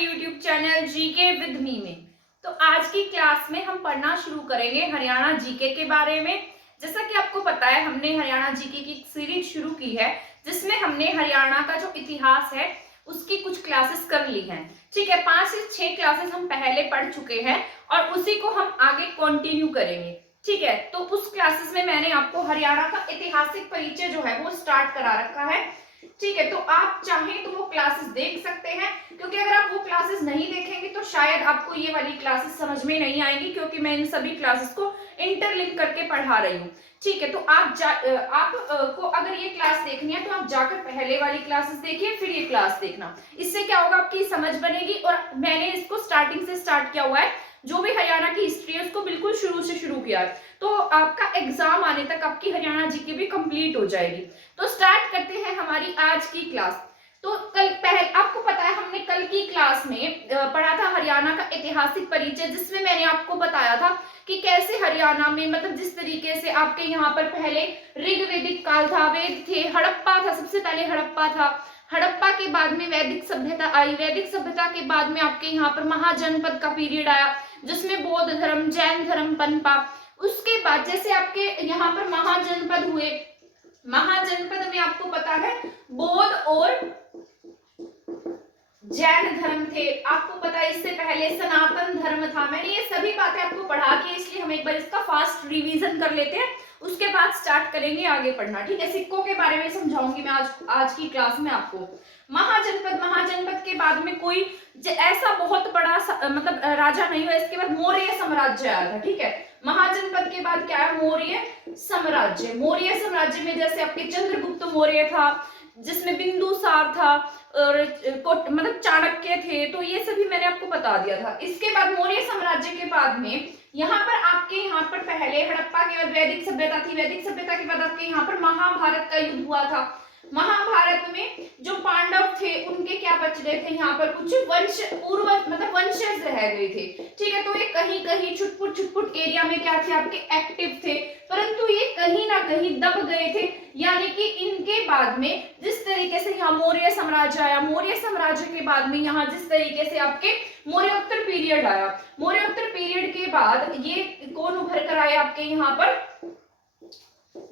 YouTube channel GK with me में। तो आज की क्लास में हम पढ़ना शुरू करेंगे हरियाणा जीके के बारे में। जैसा कि आपको पता है, हमने हरियाणा जीके की एक सीरीज शुरू की है जिसमें हमने हरियाणा का जो इतिहास है उसकी कुछ क्लासेस कर ली हैं। ठीक है, 5 से 6 क्लासेस हम पहले पढ़ चुके हैं और उसी को हम आगे कंटिन्यू करेंगे। ठीक है, तो उस क्लासेस में मैंने आपको हरियाणा का ऐतिहासिक परिचय जो है वो स्टार्ट करा रखा है। ठीक है, तो आप चाहें तो वो क्लासेस देख सकते हैं, क्योंकि अगर आप वो क्लासेस नहीं देखेंगे तो शायद आपको ये वाली क्लासेस समझ में नहीं आएंगी, क्योंकि मैं इन सभी क्लासेस को इंटरलिंक करके पढ़ा रही हूँ। ठीक है, तो को अगर ये क्लास देखनी है तो आप जाकर पहले वाली क्लासेस देखिए, फिर ये क्लास देखना। इससे क्या होगा, आपकी समझ बनेगी। और मैंने इसको स्टार्टिंग से स्टार्ट किया हुआ है, जो भी हरियाणा की हिस्ट्री है उसको बिल्कुल शुरू से शुरू किया है, तो आपका एग्जाम आने तक आपकी हरियाणा जीके भी कंप्लीट हो जाएगी। तो स्टार्ट करते हैं हमारी आज की क्लास। तो कल पहले आपको पता है, हमने कल की क्लास में पढ़ा था हरियाणा का ऐतिहासिक परिचय, जिसमें मैंने आपको बताया था कि कैसे हरियाणा में, मतलब जिस तरीके से आपके यहाँ पर पहले ऋग्वेदिक काल था, वेद थे, हड़प्पा था, सबसे पहले हड़प्पा था, हड़प्पा के बाद में वैदिक सभ्यता आई, वैदिक सभ्यता के बाद में आपके यहाँ पर महाजनपद का पीरियड आया जिसमें बौद्ध धर्म, जैन धर्म पनपा। उसके बाद जैसे आपके यहाँ पर महाजनपद हुए, महाजनपद में आपको पता है बौद्ध और जैन धर्म थे। आपको पता है इससे पहले सनातन धर्म था। मैंने ये सभी बातें आपको पढ़ा के, इसलिए हम एक बार इसका फास्ट रिवीजन कर लेते हैं, उसके बाद स्टार्ट करेंगे आगे पढ़ना। ठीक है, सिक्कों के बारे में समझाऊंगी मैं आज की क्लास में आपको। महाजनपद के बाद में कोई ऐसा बहुत बड़ा मतलब राजा नहीं हुआ। इसके बाद मौर्य साम्राज्य आया था। ठीक है, महाजनपद के बाद क्या है, मौर्य साम्राज्य। मौर्य साम्राज्य में जैसे आपके चंद्रगुप्त मौर्य था, जिसमें बिंदुसार था और मतलब चाणक्य थे, तो ये सभी मैंने आपको बता दिया था। इसके बाद मौर्य साम्राज्य के बाद में यहाँ पर आपके यहाँ पर पहले हड़प्पा के बाद वैदिक सभ्यता थी, वैदिक सभ्यता के बाद आपके यहाँ पर महाभारत का युद्ध हुआ था। महाभारत में जो पांडव थे उनके क्या बच गए थे, यहाँ पर कुछ वंश पूर्वज मतलब वंशज रह गए थे। ठीक है, तो ये कहीं कहीं छुटपुट एरिया में क्या थे, आपके एक्टिव थे, परंतु ये कहीं ना कहीं दब गए थे। यानी कि इनके बाद में जिस तरीके से यहाँ मौर्य साम्राज्य आया, मौर्य साम्राज्य के बाद में यहाँ जिस तरीके से आपके मौर्योत्तर पीरियड आया, मौर्योत्तर पीरियड के बाद ये कौन उभर कर आए आपके यहाँ पर,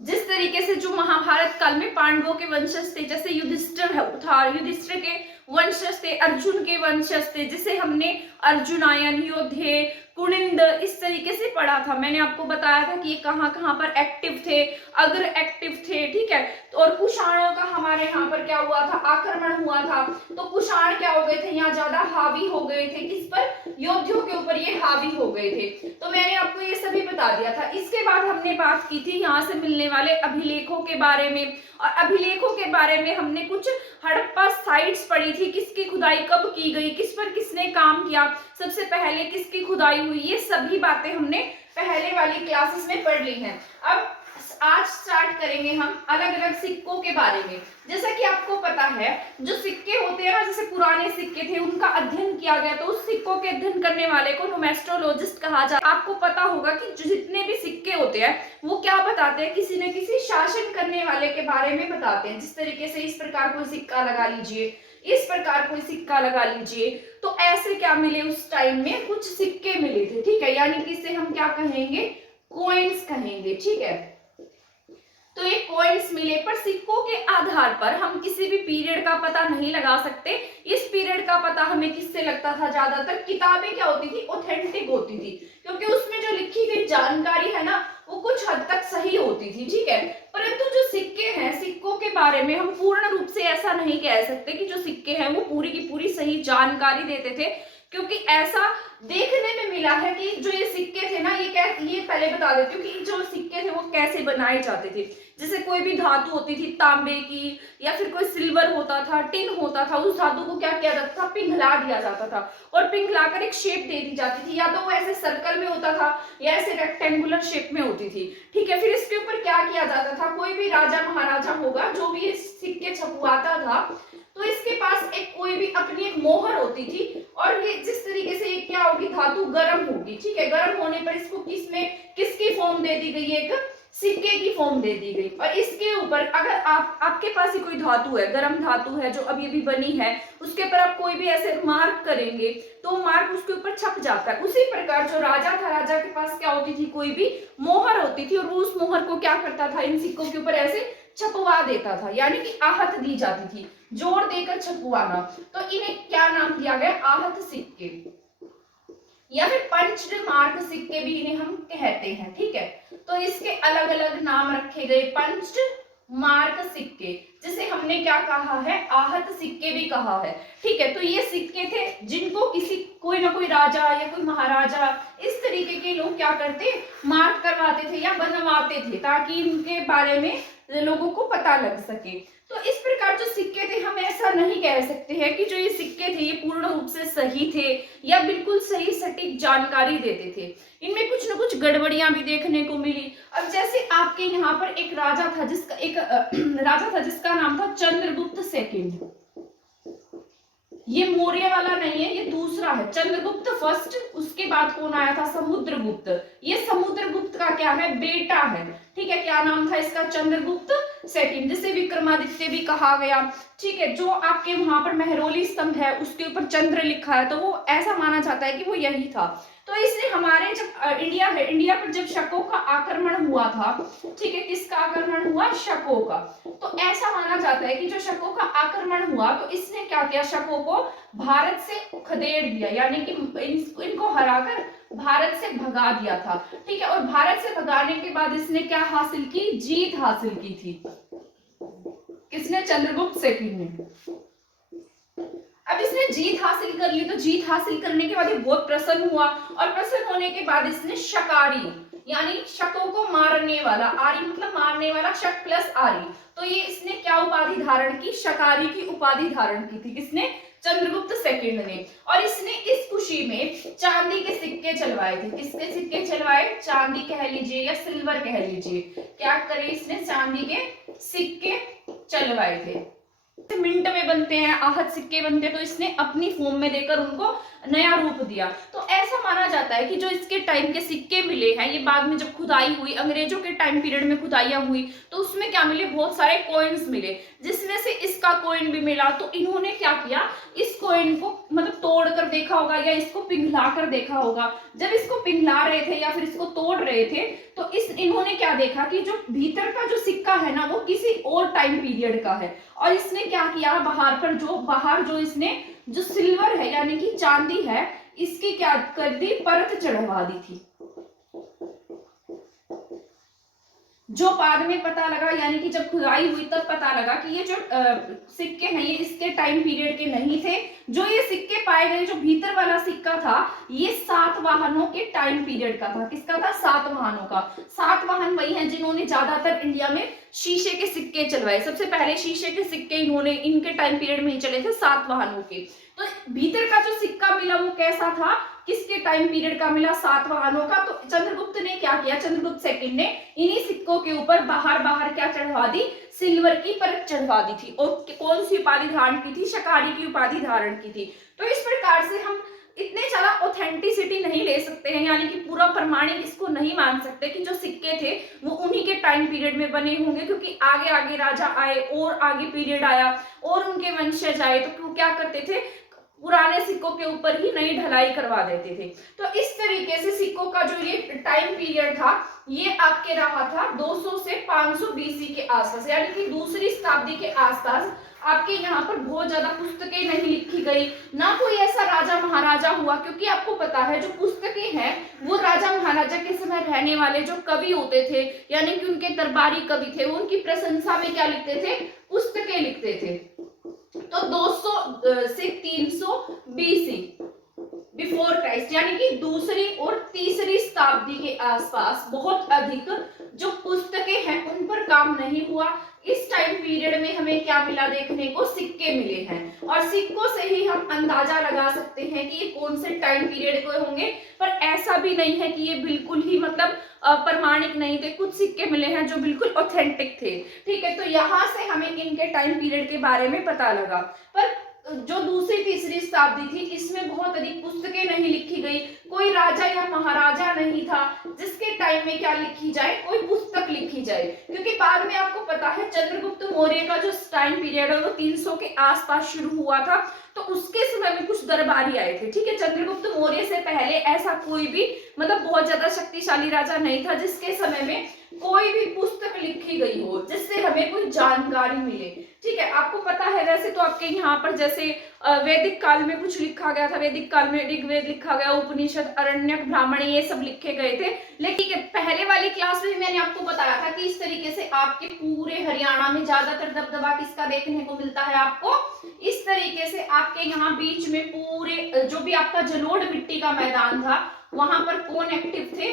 जिस तरीके से जो महाभारत काल में पांडवों के वंशज थे, जैसे युधिष्ठिर था, युधिष्ठिर के वंशज थे, अर्जुन के वंशज थे, जिसे हमने अर्जुनायन, योद्धे, कुनिंद इस तरीके से पढ़ा था। मैंने आपको बताया था कि ये कहाँ कहाँ पर एक्टिव थे, अग्र एक्टिव थे। ठीक है, और कुषाणों का हमारे यहाँ पर क्या हुआ था, आक्रमण हुआ था। तो कुषाण क्या हो गए थे, यहाँ ज्यादा हावी हो गए थे, किस पर, योद्धियों के ऊपर ये हावी हो गए थे। तो मैंने आपको ये सभी बता दिया था। इसके बाद हमने बात की थी यहाँ से मिलने वाले अभिलेखों के बारे में, और अभिलेखों के बारे में हमने कुछ हड़प्पा साइट्स पढ़ी थी, किसकी खुदाई कब की गई, किस पर किसने काम किया, सबसे पहले किसकी खुदाई हुई, ये सभी बातें हमने पहले वाली क्लासेस में पढ़ ली हैं। अब आज स्टार्ट करेंगे हम अलग अलग सिक्कों के बारे में। जैसा कि आपको पता है, जो सिक्के होते हैं ना, जैसे पुराने सिक्के थे उनका अध्ययन किया गया, तो उस सिक्कों के अध्ययन करने वाले को नुमेस्टोलॉजिस्ट कहा जाता है। आपको पता होगा कि जितने भी सिक्के होते हैं वो क्या बताते हैं, किसी न किसी शासन करने वाले के बारे में बताते हैं। जिस तरीके से इस प्रकार कोई सिक्का लगा लीजिए, इस प्रकार कोई सिक्का लगा लीजिए, तो ऐसे क्या मिले, उस टाइम में कुछ सिक्के मिले थे। ठीक है, यानी कि इसे हम क्या कहेंगे, कॉइन्स कहेंगे। ठीक है, तो ये कॉइन्स मिले, पर सिक्कों के आधार पर हम किसी भी पीरियड का पता नहीं लगा सकते। इस पीरियड का पता हमें किससे लगता था, ज्यादातर किताबें क्या होती थी, ऑथेंटिक होती थी, क्योंकि उसमें जो लिखी गई जानकारी है ना वो कुछ हद तक सही होती थी। ठीक है, परंतु जो सिक्के हैं, सिक्कों के बारे में हम पूर्ण रूप से ऐसा नहीं कह सकते कि जो सिक्के हैं वो पूरी की पूरी सही जानकारी देते थे, क्योंकि ऐसा देखने में मिला है कि जो ये सिक्के थे ना, ये पहले बता देती हूँ कि जो सिक्के थे वो कैसे बनाए जाते थे। जैसे कोई भी धातु होती थी तांबे की, या फिर कोई सिल्वर होता था, टिन होता था, उस धातु को क्या किया जाता था, पिघला दिया जाता था, और पिघलाकर एक शेप दे दी जाती थी। या तो वो ऐसे सर्कल में होता था या ऐसे रेक्टेंगुलर शेप में होती थी। ठीक है, फिर इसके ऊपर क्या किया जाता था, कोई भी राजा महाराजा होगा जो भी सिक्के छपवाता था, तो इसके पास एक कोई भी अपनी एक मोहर होती थी, और ये जिस तरीके से क्या होगी, धातु गर्म होगी। ठीक है, गर्म होने पर इसको किसकी फॉर्म दे दी गई, एक सिक्के की फॉर्म दे दी गई। और इसके ऊपर अगर आपके पास ही कोई धातु है, गर्म धातु है जो अभी अभी बनी है, उसके ऊपर आप कोई भी ऐसे मार्क करेंगे तो मार्क उसके ऊपर छप जाता है। उसी प्रकार जो राजा था, राजा के पास क्या होती थी, कोई भी मोहर होती थी और वो उस मोहर को क्या करता था, इन सिक्कों के ऊपर ऐसे छपवा देता था, यानी कि आहत दी जाती थी, जोर देकर छपवाना। तो इन्हें क्या नाम दिया गया, आहत सिक्के या फिर पंच्ड मार्क सिक्के भी इन्हें हम कहते हैं। ठीक है, तो इसके अलग अलग नाम रखे गए, पंच्ड मार्क सिक्के, जिसे हमने क्या कहा है, आहत सिक्के भी कहा है। ठीक है, तो ये सिक्के थे जिनको किसी कोई ना कोई राजा या कोई महाराजा इस तरीके के लोग क्या करते, मार्क करवाते थे या बनवाते थे, ताकि इनके बारे में लोगों को पता लग सके। तो इस प्रकार जो सिक्के थे, हम ऐसा नहीं कह सकते हैं कि जो ये सिक्के थे ये पूर्ण रूप से सही थे या बिल्कुल सही सटीक जानकारी देते थे, इनमें कुछ न कुछ गड़बड़ियां भी देखने को मिली। अब जैसे आपके यहाँ पर एक राजा था जिसका नाम था चंद्रगुप्त सेकंड। ये मौर्य वाला नहीं है, ये दूसरा है, चंद्रगुप्त फर्स्ट। उसके बाद कौन आया था, समुद्रगुप्त। ये समुद्रगुप्त का क्या है, बेटा है। ठीक है, क्या नाम था इसका, चंद्रगुप्त सेकंड, जिसे विक्रमादित्य भी कहा गया। ठीक है, जो आपके वहां पर मेहरौली स्तंभ है उसके ऊपर चंद्र लिखा है, तो वो ऐसा माना जाता है कि वो यही था। तो इसने हमारे जब इंडिया पर जब शकों का आक्रमण हुआ था, ठीक है, किसका आक्रमण हुआ, शकों का, तो ऐसा माना जाता है कि जो शकों का आक्रमण हुआ तो इसने क्या किया, शकों को भारत से खदेड़ दिया, यानी कि इनको हराकर भारत से भगा दिया था। ठीक है, और भारत से भगाने के बाद इसने क्या हासिल की, जीत हासिल की थी। किसने, चंद्रगुप्त सेकंड ने। अब इसने जीत हासिल कर ली, तो जीत हासिल करने के बाद ये बहुत प्रसन्न हुआ, और प्रसन्न होने के बाद इसने शकारी यानी शकों को मारने वाला, आरी मतलब मारने वाला, शक प्लस आरी, तो ये इसने क्या उपाधि धारण की, शकारी की उपाधि धारण की थी। किसने, चंद्रगुप्त सेकंड ने। और इसने इस खुशी में चांदी के सिक्के चलवाए थे। किसके सिक्के चलवाए, चांदी कह लीजिए या सिल्वर कह लीजिए, क्या करे, इसने चांदी के सिक्के चलवाए थे। मिंट में बनते हैं, आहत सिक्के बनते हैं, तो इसने अपनी फॉर्म में देकर उनको नया रूप दिया। तो ऐसा माना जाता है कि जो इसके टाइम के सिक्के मिले हैं, ये बाद में जब खुदाई हुई, अंग्रेजों के टाइम पीरियड में खुदाइयां हुई, तो उसमें क्या मिले, बहुत सारे कॉइन्स मिले, जिसमें से इसका कॉइन भी मिला। तो इन्होंने क्या किया, इस कॉइन को मतलब तोड़ कर देखा होगा या इसको पिघला कर देखा होगा। जब इसको पिघला रहे थे या फिर इसको तोड़ रहे थे, तो इन्होंने क्या देखा कि जो भीतर का जो सिक्का है ना, वो किसी और टाइम पीरियड का है, और इसने क्या किया, बाहर जो इसने जो सिल्वर है यानी कि चांदी है, इसकी क्या कर दी, परत चढ़वा दी थी। जो बाद में पता लगा, यानी कि जब खुदाई हुई तब पता लगा कि ये जो सिक्के हैं ये इसके टाइम पीरियड के नहीं थे। जो ये सिक्के पाए गए, जो भीतर वाला सिक्का था, ये सातवाहनों के टाइम पीरियड का था। किसका था, सातवाहनों का। सातवाहन वही हैं जिन्होंने ज्यादातर इंडिया में शीशे के सिक्के चलवाए। सबसे पहले शीशे के सिक्के इनके टाइम पीरियड में ही चले थे, सातवाहनों के। तो भीतर का जो सिक्का मिला वो कैसा था, किसके टाइम पीरियड का मिला, सातवाहनों का। तो चंद्रगुप्त ने क्या किया, चंद्रगुप्त सेकंड ने इन्हीं सिक्कों के ऊपर बाहर क्या चढ़वा दी, सिल्वर की परत चढ़वा दी थी। और कौन सी उपाधि धारण की थी, शकारी की उपाधि धारण की थी। तो इस प्रकार से हम इतने ज्यादा ऑथेंटिसिटी नहीं ले सकते हैं, यानी कि पूरा प्रमाणिक इसको नहीं मान सकते कि जो सिक्के थे वो उन्हीं के टाइम पीरियड में बने होंगे, क्योंकि आगे आगे राजा आए और आगे पीरियड आया और उनके वंशज आए, तो वो क्या करते थे, पुराने सिक्कों के ऊपर ही नई ढलाई करवा देते थे। तो इस तरीके से सिक्कों का जो ये टाइम पीरियड था, ये आपके रहा था 200 से 500 बीसी के आसपास, यानी कि दूसरी शताब्दी के आसपास। आपके यहाँ पर बहुत ज्यादा पुस्तकें नहीं लिखी गई, ना कोई ऐसा राजा महाराजा हुआ, क्योंकि आपको पता है जो पुस्तकें हैं वो राजा महाराजा के समय रहने वाले जो कवि होते थे, यानी कि उनके दरबारी कवि थे, वो उनकी प्रशंसा में क्या लिखते थे, पुस्तकें लिखते थे। तो 200 से 300 बीसी बिफोर क्राइस्ट, यानी कि दूसरी और तीसरी शताब्दी के आसपास बहुत अधिक जो पुस्तकें हैं उन पर काम नहीं हुआ। इस टाइम पीरियड में हमें क्या मिला देखने को, सिक्के मिले हैं, और सिक्कों से ही हम अंदाजा लगा सकते हैं कि ये कौन से टाइम पीरियड के होंगे। पर ऐसा भी नहीं है कि ये बिल्कुल ही मतलब प्रमाणिक नहीं थे, कुछ सिक्के मिले हैं जो बिल्कुल ऑथेंटिक थे। ठीक है, तो यहाँ से हमें इनके टाइम पीरियड के बारे में पता लगा। पर जो दूसरी तीसरी शताब्दी थी इसमें बहुत अधिक पुस्तकें नहीं लिखी गई, कोई राजा या महाराजा नहीं था जिसके टाइम में क्या लिखी जाए, कोई पुस्तक लिखी जाए। क्योंकि बाद में आपको पता है चंद्रगुप्त मौर्य का जो टाइम पीरियड है वो 300 के आसपास शुरू हुआ था, तो उसके समय में कुछ दरबारी आए थे, ठीक है। चंद्रगुप्त मौर्य से पहले ऐसा कोई भी मतलब बहुत ज्यादा शक्तिशाली राजा नहीं था जिसके समय में कोई भी पुस्तक लिखी गई हो जिससे हमें कोई जानकारी मिले, ठीक है। आपको पता है वैसे तो आपके यहाँ पर जैसे वैदिक काल में कुछ लिखा गया था, वैदिक काल में ऋग्वेद लिखा गया, उपनिषद, अरण्यक, ब्राह्मणी, ये सब लिखे गए थे। लेकिन पहले वाली क्लास में मैंने आपको बताया था कि इस तरीके से आपके पूरे हरियाणा में ज्यादातर दबदबा किसका देखने को मिलता है, आपको इस तरीके से आपके यहाँ बीच में पूरे जो भी आपका जलोढ़ मिट्टी का मैदान था वहां पर कौन एक्टिव थे,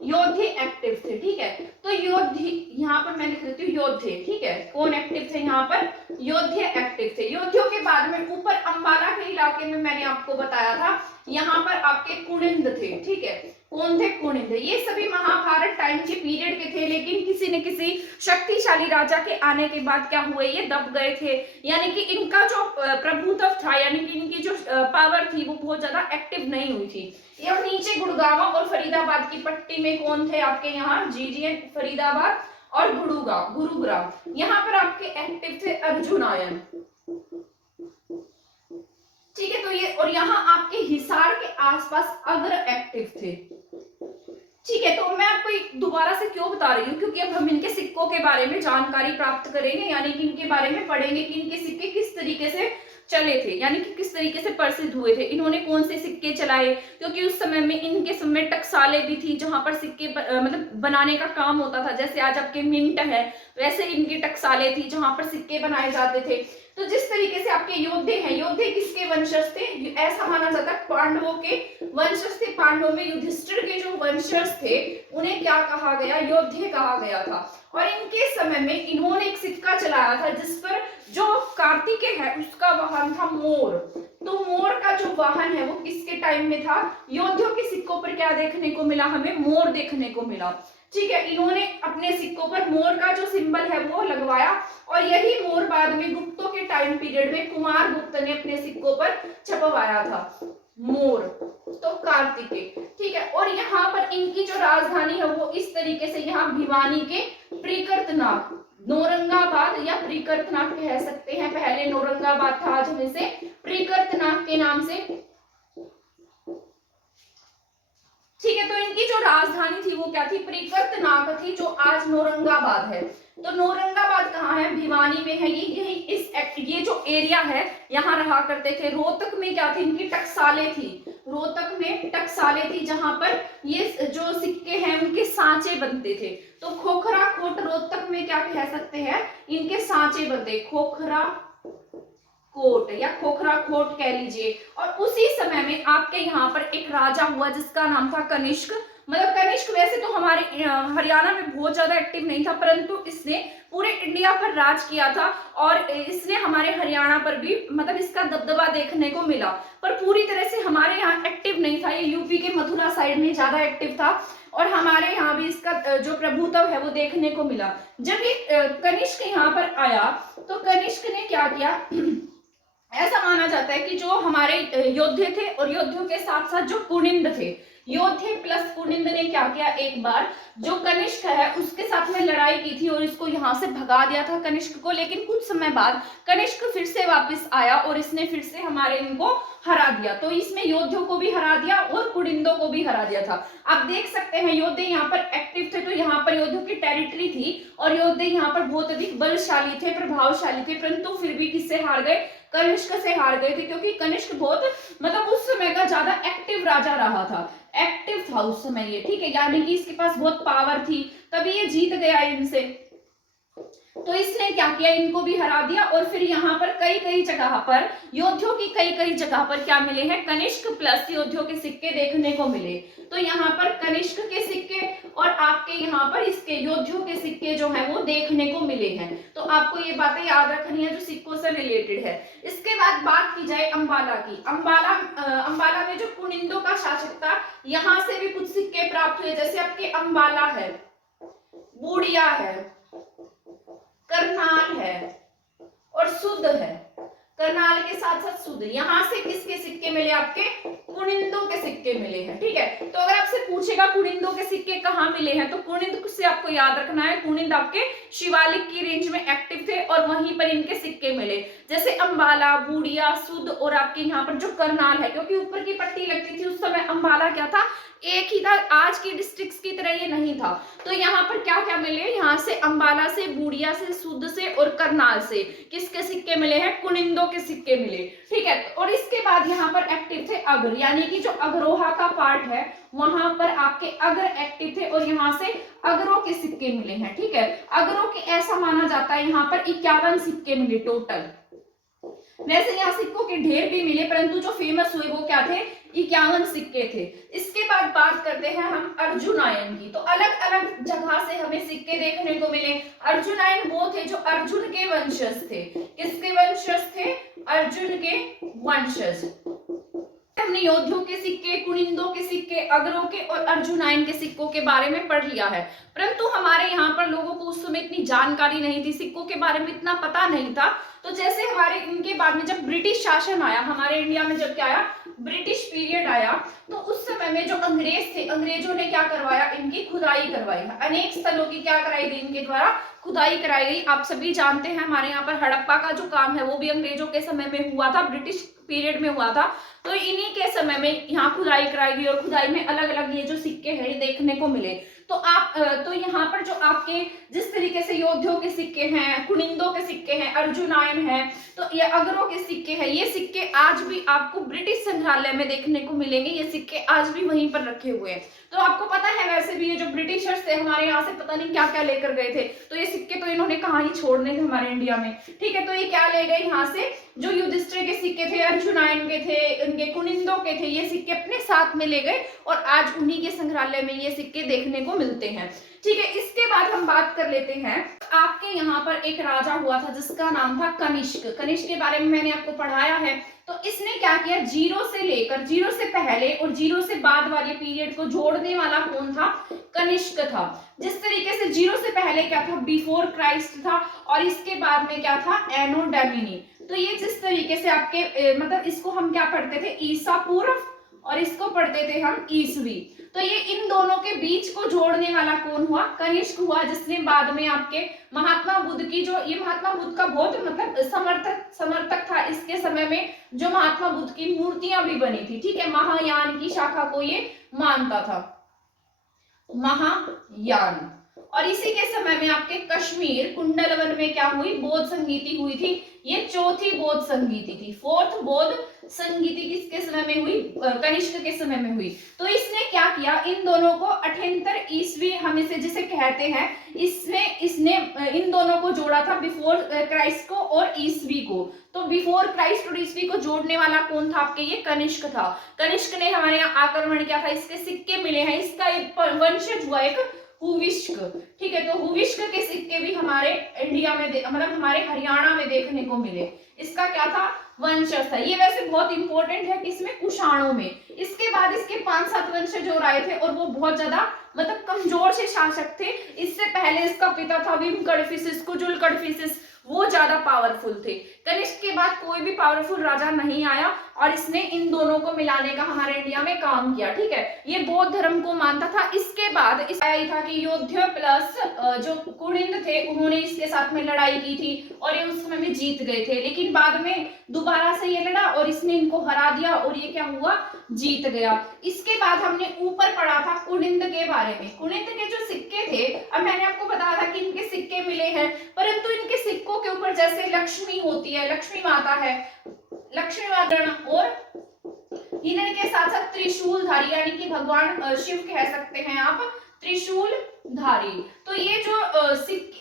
योद्धे एक्टिव थे, ठीक है। तो योद्धे यहाँ पर मैं लिख देती हूँ योद्धे, ठीक है। कौन एक्टिव थे यहाँ पर, योद्धे एक्टिव थे। योद्धियों के बाद में ऊपर अंबाला के इलाके में मैंने आपको बताया था यहाँ पर आपके कुनिंद थे, ठीक है। कौन थे, कुनिंद। ये सभी महाभारत टाइम के पीरियड के थे, लेकिन किसी न किसी शक्तिशाली राजा के आने के बाद क्या हुए, ये दब गए थे, यानी कि इनका जो प्रभुत्व था, यानी कि इनकी जो पावर थी वो बहुत ज्यादा एक्टिव नहीं हुई थी। और नीचे गुड़गांव और फरीदाबाद की पट्टी में कौन थे आपके यहाँ, जीजीएन फरीदाबाद और गुरुग्राम, यहाँ पर आपके एक्टिव थे अर्जुनायन, ठीक है। तो ये और यहाँ आपके हिसार के आसपास अग्र एक्टिव थे, ठीक है। तो मैं आपको दोबारा से क्यों बता रही हूँ, क्योंकि अब हम इनके सिक्कों के बारे में जानकारी प्राप्त करेंगे, यानी कि इनके बारे में पढ़ेंगे कि इनके सिक्के किस तरीके से चले थे, यानी कि किस तरीके से प्रसिद्ध हुए थे, इन्होंने कौन से सिक्के चलाए। क्योंकि उस समय में इनके समय टकसाले भी थी जहां पर सिक्के मतलब बनाने का काम होता था, जैसे आज आपके मिंट है वैसे इनकी टकसाले थी जहां पर सिक्के बनाए जाते थे। तो जिस तरीके से आपके योद्धे हैं, योद्धे किसके वंशज थे, ऐसा माना जाता है पांडवों के वंशज थे। पांडवों में युधिष्ठिर के जो वंशज थे उन्हें क्या कहा गया, योद्धे कहा गया था। और इनके समय में इन्होंने एक सिक्का चलाया था जिस पर जो कार्तिकेय है उसका वाहन था मोर। तो मोर का जो वाहन है वो किसके टाइम में था, योद्धियों के सिक्कों पर क्या देखने को मिला, हमें मोर देखने को मिला, ठीक है। इन्होंने अपने सिक्कों पर मोर का जो सिंबल है वो लगवाया, और यही मोर बाद में गुप्तों के टाइम पीरियड में कुमार गुप्त ने अपने सिक्कों पर छपवाया था, मोर, तो कार्तिकेय, ठीक है। और यहाँ पर इनकी जो राजधानी है वो इस तरीके से यहाँ भिवानी के प्रिकर्तनाग, नौरंगाबाद या प्रिकर्तनाग कह सकते हैं, पहले नौरंगाबाद था, आज हम इसे प्रिकर्तनाग के नाम से, ठीक है। तो इनकी जो राजधानी थी वो क्या थी, प्रिकर्तनाग थी, जो आज नौरंगाबाद है। तो नौरंगाबाद कहाँ है, भिवानी में है, ये जो एरिया है यहाँ रहा करते थे। रोहतक में क्या थी, इनकी टकसाले थी, रोहतक में टकसाले थी जहां पर ये जो सिक्के हैं उनके सांचे बनते थे। तो खोखरा कोट रोहतक में क्या कह सकते हैं, इनके सांचे बनते, खोखरा कोट या खोखरा कोट कह लीजिए। और उसी समय में आपके यहाँ पर एक राजा हुआ जिसका नाम था कनिष्क। मतलब कनिष्क वैसे तो हमारे हरियाणा में बहुत ज्यादा एक्टिव नहीं था, परंतु इसने पूरे इंडिया पर राज किया था, और इसने हमारे हरियाणा पर भी मतलब इसका दबदबा देखने को मिला, पर पूरी तरह से हमारे यहाँ एक्टिव नहीं था। ये यूपी के मथुरा साइड में ज्यादा एक्टिव था, और हमारे यहाँ भी इसका जो प्रभुत्व है वो देखने को मिला। जब ये कनिष्क यहाँ पर आया तो कनिष्क ने क्या किया, ऐसा माना जाता है कि जो हमारे योद्धे थे और योद्धियों के साथ साथ जो कुनिंद थे, योद्धे प्लस कुनिंद ने क्या किया, एक बार जो कनिष्क है उसके साथ में लड़ाई की थी और इसको यहाँ से भगा दिया था कनिष्क को। लेकिन कुछ समय बाद कनिष्क फिर से वापस आया और इसने फिर से हमारे इनको हरा दिया। तो इसमें योद्धियों को भी हरा दिया और कुनिंदों को भी हरा दिया था। आप देख सकते हैं योद्धे यहाँ पर एक्टिव थे, तो यहाँ पर योद्धियों की टेरिटरी थी और योद्धे यहाँ पर बहुत अधिक बलशाली थे, प्रभावशाली थे, परंतु फिर भी किससे हार गए, कनिष्क से हार गए थे। क्योंकि कनिष्क बहुत मतलब उस समय का ज्यादा एक्टिव राजा रहा था, एक्टिव था उस समय ये, ठीक है, यानी कि इसके पास बहुत पावर थी, तभी ये जीत गया इनसे। तो इसने क्या किया, इनको भी हरा दिया। और फिर यहाँ पर कई कई जगह पर योद्धियों की कई जगह पर क्या मिले हैं, कनिष्क प्लस योद्धियों के सिक्के देखने को मिले। तो यहाँ पर कनिष्क के सिक्के और आपके यहाँ पर इसके योद्धियों के सिक्के जो हैं वो देखने को मिले हैं। तो आपको ये बातें याद रखनी है जो सिक्कों से रिलेटेड है। इसके बाद बात की जाए अंबाला की। अंबाला में जो कुनिंदों का शासक था, यहाँ से भी कुछ सिक्के प्राप्त हुए, जैसे आपके अंबाला है, बूढ़िया है, करनाल है और सुध है। करनाल के साथ साथ सुद। यहाँ से किसके सिक्के मिले आपके? कुनिंदों के सिक्के मिले हैं, ठीक है। तो अगर आपसे पूछेगा कुनिंदों के सिक्के कहाँ मिले हैं, तो कुनिंद से आपको याद रखना है, कुनिंद आपके शिवालिक की रेंज में एक्टिव थे और वहीं पर इनके सिक्के मिले। जैसे अंबाला, बूडिया, सुद और आपके यहाँ पर जो करनाल है, क्योंकि ऊपर की पट्टी लगती थी उस समय अंबाला क्या था, एक ही था, आज की डिस्ट्रिक्ट्स की तरह ये नहीं था। तो यहाँ पर क्या क्या मिले, यहाँ से अंबाला से, बूडिया से, सुद से और करनाल से किसके सिक्के मिले हैं? कुनिंदों के सिक्के मिले, ठीक है। और इसके बाद यहाँ पर एक्टिव थे अगर, यानी कि जो अग्रोहा का पार्ट है वहां पर आपके अगर एक्टिव थे और यहाँ से अगरों के सिक्के मिले हैं, ठीक है। अगरों के ऐसा माना जाता है यहाँ पर 51 सिक्के मिले टोटल। वैसे यहाँ सिक्कों के ढेर भी मिले, परंतु जो फेमस हुए वो क्या थे? 51 सिक्के थे। इसके बाद बात करते हैं हम अर्जुनायन की। तो अलग अलग जगह से हमें सिक्के देखने को मिले। अर्जुनायन वो थे जो अर्जुन के वंशज थे। किसके वंशज थे? अर्जुन के वंशज। हमने योद्धियों के सिक्के, कुनिंदों के सिक्के, अगरों के और अर्जुनायन के सिक्कों के बारे में पढ़ लिया है, परंतु हमारे यहाँ पर लोगों को उस समय इतनी जानकारी नहीं थी, सिक्कों के बारे में इतना पता नहीं था। तो जैसे हमारे इनके बाद में जब ब्रिटिश शासन आया हमारे इंडिया में, जब क्या आया, ब्रिटिश पीरियड आया, तो उस समय में जो अंग्रेज थे, अंग्रेजों ने क्या करवाया, इनकी खुदाई करवाई है। अनेक स्थलों की क्या कराई गई, इनके द्वारा खुदाई कराई गई। आप सभी जानते हैं हमारे यहाँ पर हड़प्पा का जो काम है वो भी अंग्रेजों के समय में हुआ था, ब्रिटिश पीरियड में हुआ था। तो इन्हीं के समय में यहाँ खुदाई कराई गई और खुदाई में अलग अलग ये जो सिक्के हैं ये देखने को मिले। तो आप तो यहाँ पर जो आपके जिस तरीके से योद्धियों के सिक्के हैं, कुनिंदों के सिक्के हैं, अर्जुनायन है, तो ये अगरों के सिक्के हैं, ये सिक्के आज भी आपको ब्रिटिश संग्रहालय में देखने को मिलेंगे। ये सिक्के आज भी वहीं पर रखे हुए हैं। तो आपको पता है वैसे भी ये जो ब्रिटिशर्स थे हमारे यहाँ से पता नहीं क्या क्या लेकर गए थे, तो ये सिक्के तो इन्होंने कहाँ ही छोड़ने थे हमारे इंडिया में, ठीक है। तो ये क्या ले गए यहाँ से, जो युधिष्ठिर के सिक्के थे, अर्जुनायन के थे, इनके कुनिंदों के थे, ये सिक्के अपने साथ में ले गए और आज उन्हीं के संग्रहालय में ये सिक्के देखने को मिलते हैं, ठीक है। इसके बाद हम बात कर लेते हैं, आपके यहाँ पर एक राजा हुआ था जिसका नाम था कनिष्क। कनिष्क के बारे में मैंने आपको पढ़ाया है। तो इसने क्या किया, जीरो से लेकर, जीरो से पहले और जीरो से बाद वाले पीरियड को जोड़ने वाला कौन था? कनिष्क था। जिस तरीके से जीरो से पहले क्या था, बिफोर क्राइस्ट था, और इसके बाद में क्या था, एनो डोमिनी। तो ये जिस तरीके से आपके मतलब इसको हम क्या पढ़ते थे, ईसा पूर्व, और इसको पढ़ते थे हम ईसवी। तो ये इन दोनों के बीच को जोड़ने वाला कौन हुआ? कनिष्क हुआ, जिसने बाद में आपके महात्मा बुद्ध की, जो ये महात्मा बुद्ध का बहुत मतलब समर्थक था इसके समय में, जो महात्मा बुद्ध की मूर्तियां भी बनी थी, ठीक है। महायान की शाखा को ये मानता था, महायान। और इसी के समय में आपके कश्मीर कुंडलवन में क्या हुई, बौद्ध संगीति हुई थी। ये चौथी बौद्ध संगीति थी, फोर्थ बौद्ध संगीति किसके समय में हुई? कनिष्क के समय में हुई। तो इसने क्या किया, इन दोनों को 78 ईस्वी हम इसे जिसे कहते हैं, इसने इन दोनों को जोड़ा था, बिफोर क्राइस्ट को और ईस्वी को। तो बिफोर क्राइस्ट और ईस्वी को जोड़ने वाला कौन था आपके? ये कनिष्क था। कनिष्क ने हमारे यहाँ आक्रमण किया था, इसके सिक्के मिले हैं, इसका एक वंशज हुआ एक हुविष्क, ठीक है। तो हुविष्क के सिक्के भी हमारे इंडिया में मतलब हमारे हरियाणा में देखने को मिले। इसका क्या था? वंशज था। ये वैसे बहुत इंपॉर्टेंट है, किसमें? कुषाणों में। इसके बाद इसके 5-7 वंशज और आए थे और वो बहुत ज्यादा मतलब कमजोर से शासक थे। इससे पहले इसका पिता था विम कडफिसिस, कुजुल कडफिसिस, वो ज्यादा पावरफुल थे। कनिष्क के बाद कोई भी पावरफुल राजा नहीं आया और इसने इन दोनों को मिलाने का हमारे इंडिया में काम किया, ठीक है। ये बौद्ध धर्म को मानता था। इसके बाद इस आया था कि योद्धा प्लस जो कुनिंद थे उन्होंने इसके साथ में लड़ाई की थी और ये उस समय में जीत गए थे, लेकिन बाद में दोबारा से ये लड़ा और इसने इनको हरा दिया और ये क्या हुआ? जीत गया। इसके बाद हमने ऊपर पढ़ा था कुनिंद के बारे में। कुनिंद के जो सिक्के थे, अब मैंने आपको बताया था कि इनके सिक्के मिले हैं, परंतु इनके सिक्कों के ऊपर जैसे लक्ष्मी होती है, लक्ष्मी माता है, लक्ष्मी माता और हिरण के साथ साथ त्रिशूलधारी, यानी कि भगवान शिव कह सकते हैं आप, त्रिशूलधारी। तो ये जो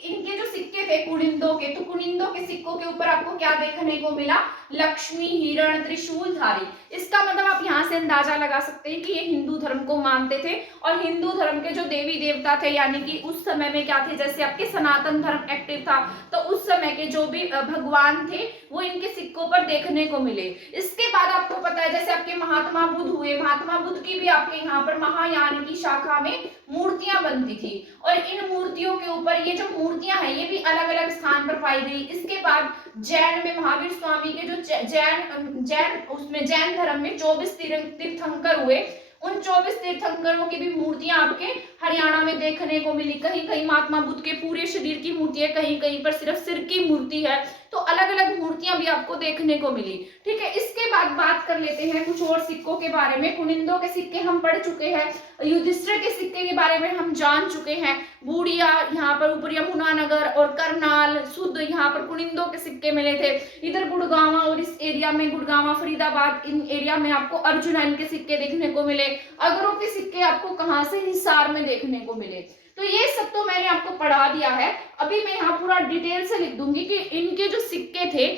इनके जो सिक्के थे कुनिंदों के, तो कुनिंदों के सिक्कों के ऊपर आपको क्या देखने को मिला? लक्ष्मी, हिरण, त्रिशूलधारी। इसका मतलब आप यहाँ से अंदाजा लगा सकते हैं कि ये हिंदू धर्म को मानते थे और हिंदू धर्म के जो देवी देवता थे, यानी कि उस समय में क्या थे, जैसे आपके सनातन धर्म एक्टिव था, तो उस समय के जो भी भगवान थे वो इनके सिक्कों पर देखने को मिले। इसके बाद आपको पता है जैसे आपके महात्मा बुद्ध हुए, महात्मा बुद्ध की भी आपके यहाँ पर महायान की शाखा में मूर्तियां बनती थी और इन मूर्तियों के ऊपर ये जो मूर्तियां हैं ये भी अलग अलग स्थान पर पाई गई। इसके बाद जैन में महावीर स्वामी के जो जैन उसमें जैन धर्म में 24 तीर्थंकर हुए, उन 24 तीर्थंकरों की भी मूर्तियां आपके हरियाणा में देखने को मिली। कहीं कहीं महात्मा बुद्ध के पूरे शरीर की मूर्ति है, कहीं कहीं पर सिर्फ सिर की मूर्ति है, तो अलग अलग मूर्तियां भी आपको देखने को मिली। ठीक है, इसके बाद बात कर लेते हैं कुछ और सिक्कों के बारे में। कुनिंदो के सिक्के हम पढ़ चुके हैं, युधिष्ठिर के सिक्के के बारे में हम जान चुके हैं। बूढ़िया यहाँ पर ऊपर यमुना नगर और करनाल शुद्ध यहाँ पर कुनिंदो के सिक्के मिले थे। इधर गुड़गांव और इस एरिया में गुड़गांव फरीदाबाद इन एरिया में आपको अर्जुनन के सिक्के देखने को मिले। अगरों के सिक्के आपको कहाँ से, हिसार में देखने को मिले। तो ये सब तो मैंने आपको पढ़ा दिया है। अभी मैं यहाँ पूरा डिटेल से लिख दूंगी कि इनके जो सिक्के थे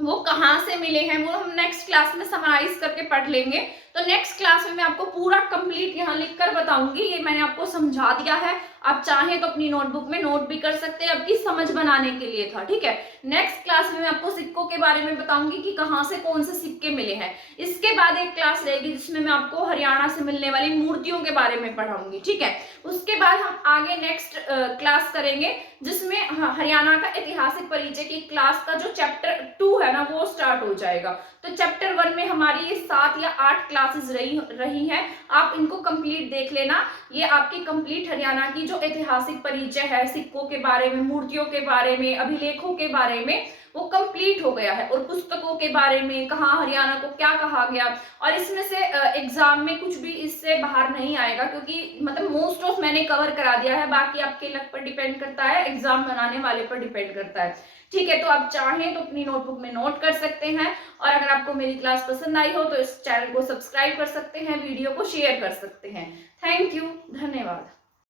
वो कहाँ से मिले हैं, वो हम नेक्स्ट क्लास में समराइज करके पढ़ लेंगे। तो नेक्स्ट क्लास में मैं आपको पूरा कंप्लीट यहाँ लिखकर बताऊंगी। ये मैंने आपको समझा दिया है, आप चाहें तो अपनी नोटबुक में नोट भी कर सकते हैं, आपकी समझ बनाने के लिए था। ठीक है, नेक्स्ट क्लास में मैं आपको सिक्कों के बारे में बताऊंगी कि कहाँ से कौन से सिक्के मिले हैं। इसके बाद एक क्लास रहेगी जिसमें मैं आपको हरियाणा से मिलने वाली मूर्तियों के बारे में पढ़ाऊंगी। ठीक है, उसके बाद हम आगे नेक्स्ट क्लास करेंगे जिसमें हरियाणा का ऐतिहासिक परिचय की क्लास का जो चैप्टर 2 है ना वो स्टार्ट हो जाएगा। तो चैप्टर 1 में हमारी ये 7 या 8 क्लासेस रही हैं, आप इनको कंप्लीट देख लेना। ये आपकी कंप्लीट हरियाणा की जो ऐतिहासिक परिचय है सिक्कों के बारे में, मूर्तियों के बारे में, अभिलेखों के बारे में, वो कंप्लीट हो गया है। और पुस्तकों के बारे में, कहाँ हरियाणा को क्या कहा गया, और इसमें से एग्जाम में कुछ भी इससे बाहर नहीं आएगा, क्योंकि मतलब मोस्ट ऑफ मैंने कवर करा दिया है। बाकी आपके लक पर डिपेंड करता है, एग्जाम बनाने वाले पर डिपेंड करता है। ठीक है, तो आप चाहें तो अपनी नोटबुक में नोट कर सकते हैं, और अगर आपको मेरी क्लास पसंद आई हो तो इस चैनल को सब्सक्राइब कर सकते हैं, वीडियो को शेयर कर सकते हैं। थैंक यू, धन्यवाद।